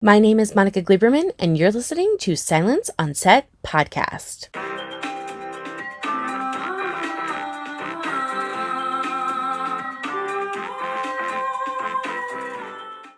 My name is Monica Gleberman, and you're listening to Silence on Set podcast.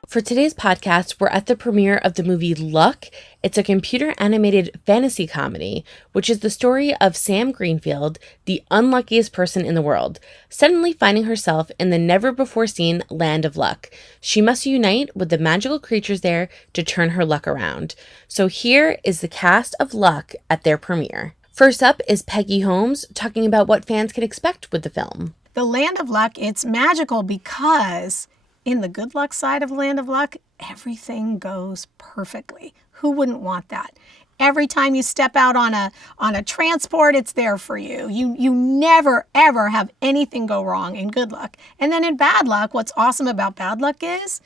For today's podcast, we're at the premiere of the movie Luck. It's a computer-animated fantasy comedy, which is the story of Sam Greenfield, the unluckiest person in the world, suddenly finding herself in the never-before-seen land of luck. She must unite with the magical creatures there to turn her luck around. So here is the cast of Luck at their premiere. First up is Peggy Holmes talking about what fans can expect with the film. The Land of Luck, it's magical because in the good luck side of Land of Luck, everything goes perfectly. Who wouldn't want that? Every time you step out on a transport, it's there for you. You never, ever have anything go wrong in good luck. And then in bad luck, what's awesome about bad luck is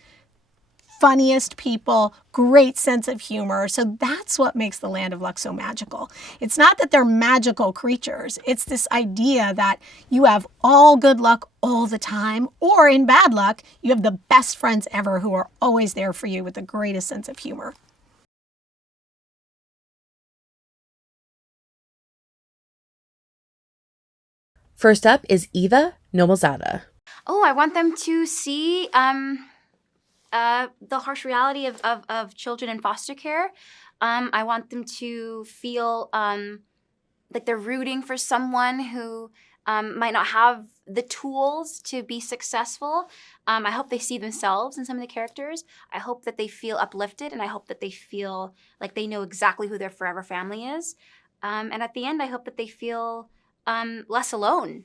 funniest people, great sense of humor. So that's what makes the Land of Luck so magical. It's not that they're magical creatures. It's this idea that you have all good luck all the time, or in bad luck, you have the best friends ever who are always there for you with the greatest sense of humor. First up is Eva Noblezada. Oh, I want them to see the harsh reality of children in foster care. I want them to feel like they're rooting for someone who might not have the tools to be successful. I hope they see themselves in some of the characters. I hope that they feel uplifted, and I hope that they feel like they know exactly who their forever family is. And at the end, I hope that they feel less alone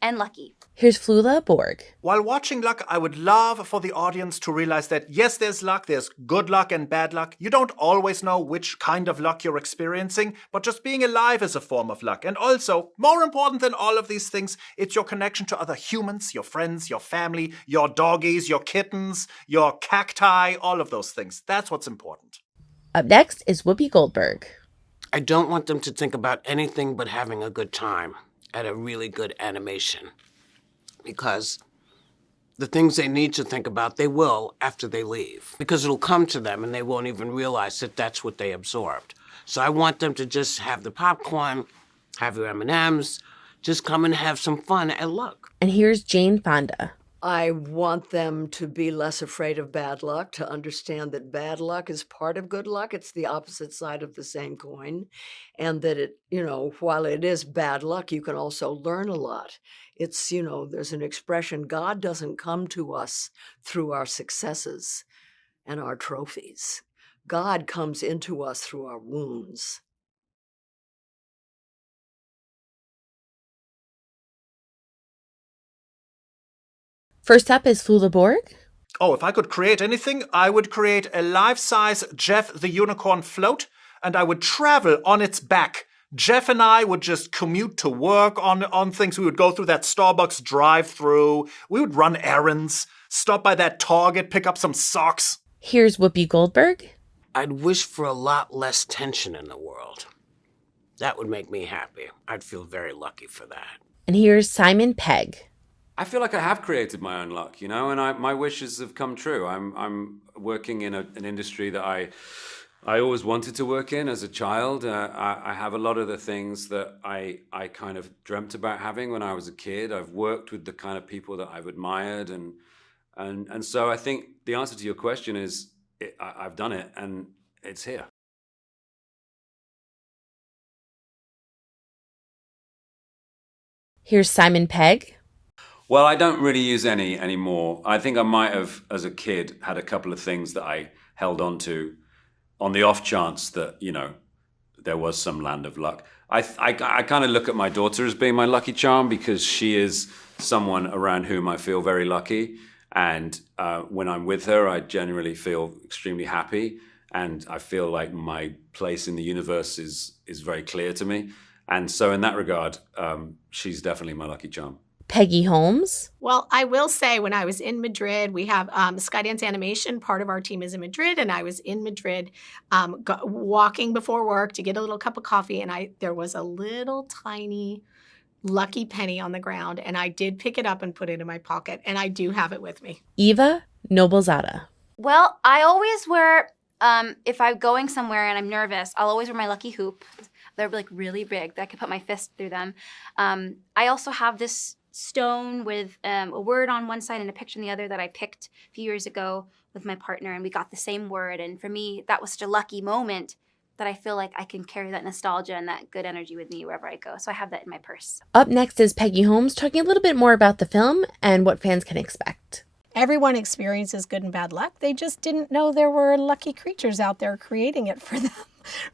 and lucky. Here's Flula Borg. While watching Luck, I would love for the audience to realize that yes, there's luck, there's good luck and bad luck. You don't always know which kind of luck you're experiencing, but just being alive is a form of luck. And also, more important than all of these things, it's your connection to other humans, your friends, your family, your doggies, your kittens, your cacti, all of those things. That's what's important. Up next is Whoopi Goldberg. I don't want them to think about anything but having a good time at a really good animation, because the things they need to think about, they will after they leave, because it'll come to them and they won't even realize that that's what they absorbed. So I want them to just have the popcorn, have your M&Ms, just come and have some fun and look. And here's Jane Fonda. I want them to be less afraid of bad luck, to understand that bad luck is part of good luck. It's the opposite side of the same coin. And that it, while it is bad luck, you can also learn a lot. It's, there's an expression, God doesn't come to us through our successes and our trophies. God comes into us through our wounds. First up is Flula Borg. Oh, if I could create anything, I would create a life-size Jeff the Unicorn float, and I would travel on its back. Jeff and I would just commute to work on things. We would go through that Starbucks drive-through. We would run errands, stop by that Target, pick up some socks. Here's Whoopi Goldberg. I'd wish for a lot less tension in the world. That would make me happy. I'd feel very lucky for that. And here's Simon Pegg. I feel like I have created my own luck, and my wishes have come true. I'm working in an industry that I always wanted to work in as a child. I have a lot of the things that I kind of dreamt about having when I was a kid. I've worked with the kind of people that I've admired, and so I think the answer to your question is I've done it, and it's here. Here's Simon Pegg. Well, I don't really use any anymore. I think I might have, as a kid, had a couple of things that I held on to on the off chance that, there was some land of luck. I kind of look at my daughter as being my lucky charm, because she is someone around whom I feel very lucky. And when I'm with her, I generally feel extremely happy. And I feel like my place in the universe is very clear to me. And so in that regard, she's definitely my lucky charm. Peggy Holmes. Well, I will say when I was in Madrid, we have Skydance Animation. Part of our team is in Madrid, and I was in Madrid walking before work to get a little cup of coffee, and there was a little tiny lucky penny on the ground, and I did pick it up and put it in my pocket, and I do have it with me. Eva Noblezada. Well, I always wear if I'm going somewhere and I'm nervous, I'll always wear my lucky hoop. They're like really big that I can put my fist through them. I also have this stone with a word on one side and a picture on the other that I picked a few years ago with my partner, and we got the same word. And for me, that was such a lucky moment that I feel like I can carry that nostalgia and that good energy with me wherever I go. So I have that in my purse. Up next is Peggy Holmes talking a little bit more about the film and what fans can expect. Everyone experiences good and bad luck. They just didn't know there were lucky creatures out there creating it for them,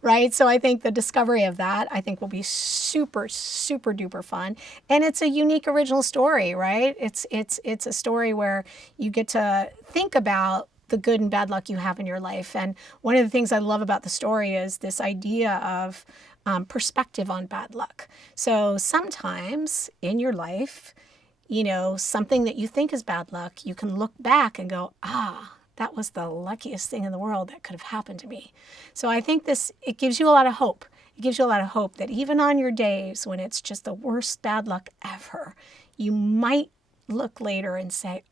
right? So I think the discovery of that, I think, will be super, super duper fun. And it's a unique original story, right? It's a story where you get to think about the good and bad luck you have in your life. And one of the things I love about the story is this idea of perspective on bad luck. So sometimes in your life, you know, something that you think is bad luck, you can look back and go, that was the luckiest thing in the world that could have happened to me. So I think it gives you a lot of hope. It gives you a lot of hope that even on your days when it's just the worst bad luck ever, you might look later and say,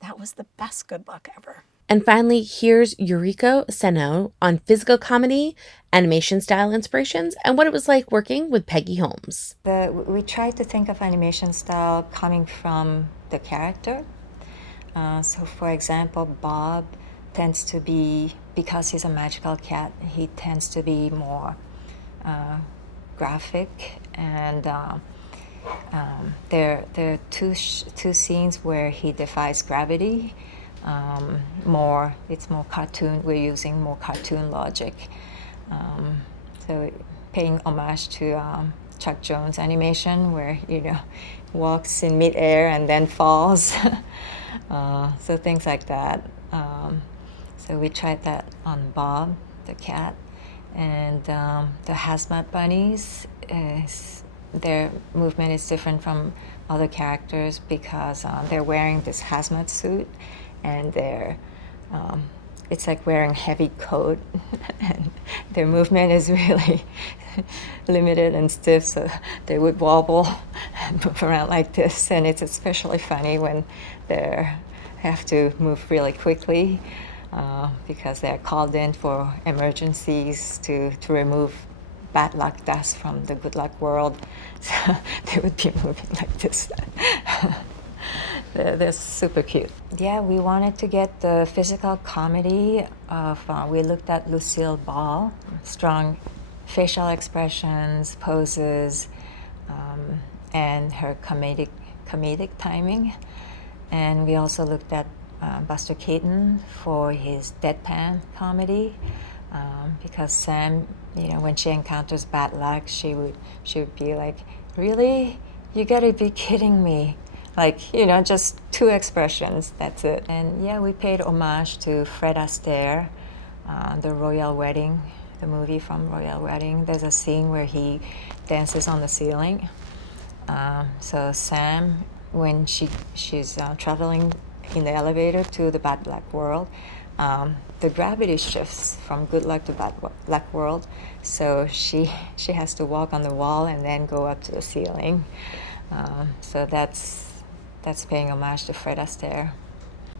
that was the best good luck ever. And finally, here's Yuriko Senoo on physical comedy, animation style inspirations, and what it was like working with Peggy Holmes. We tried to think of animation style coming from the character. So for example, Bob tends to be, because he's a magical cat, he tends to be more graphic. And there are two scenes where he defies gravity. It's more cartoon. We're using more cartoon logic. So paying homage to Chuck Jones animation, where walks in midair and then falls. So things like that. So we tried that on Bob, the cat, and the hazmat bunnies. Their movement is different from other characters because they're wearing this hazmat suit. And it's like wearing a heavy coat, and their movement is really limited and stiff, so they would wobble and move around like this. And it's especially funny when they have to move really quickly because they're called in for emergencies to remove bad luck dust from the good luck world. So they would be moving like this. They're super cute. Yeah, we wanted to get the physical comedy of, we looked at Lucille Ball, strong facial expressions, poses, and her comedic timing. And we also looked at Buster Keaton for his deadpan comedy, because Sam, when she encounters bad luck, she would be like, "Really? You gotta be kidding me." Like, just two expressions, that's it. And yeah, we paid homage to Fred Astaire, the Royal Wedding, the movie from Royal Wedding. There's a scene where he dances on the ceiling. So Sam, when she's traveling in the elevator to the bad luck world, the gravity shifts from good luck to bad luck world. So she has to walk on the wall and then go up to the ceiling. So that's paying homage to Fred Astaire.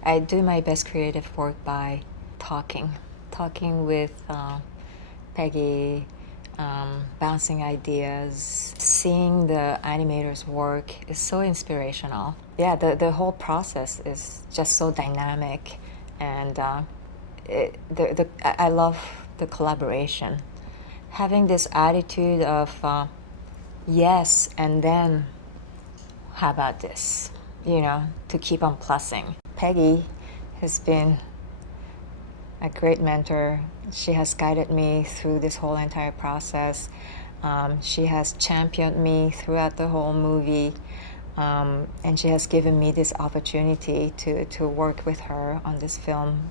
I do my best creative work by talking with Peggy, bouncing ideas. Seeing the animators work is so inspirational. Yeah, the whole process is just so dynamic, and I love the collaboration. Having this attitude of yes, and then how about this? To keep on plussing. Peggy has been a great mentor. She has guided me through this whole entire process. She has championed me throughout the whole movie. And she has given me this opportunity to work with her on this film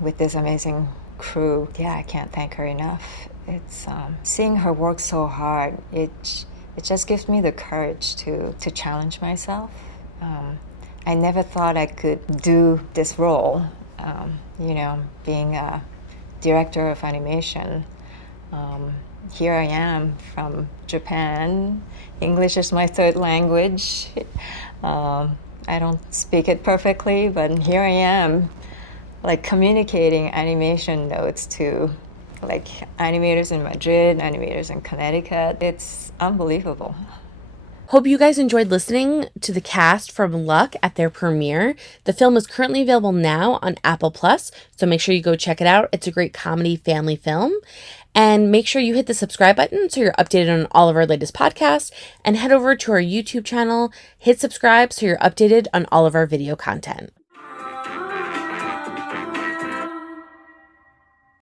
with this amazing crew. Yeah, I can't thank her enough. It's seeing her work so hard, it just gives me the courage to challenge myself. I never thought I could do this role, being a director of animation. Here I am from Japan. English is my third language. I don't speak it perfectly, but here I am like communicating animation notes to like animators in Madrid, animators in Connecticut. It's unbelievable. Hope you guys enjoyed listening to the cast from Luck at their premiere. The film is currently available now on Apple Plus, so make sure you go check it out. It's a great comedy family film. And make sure you hit the subscribe button so you're updated on all of our latest podcasts, and head over to our YouTube channel, hit subscribe so you're updated on all of our video content.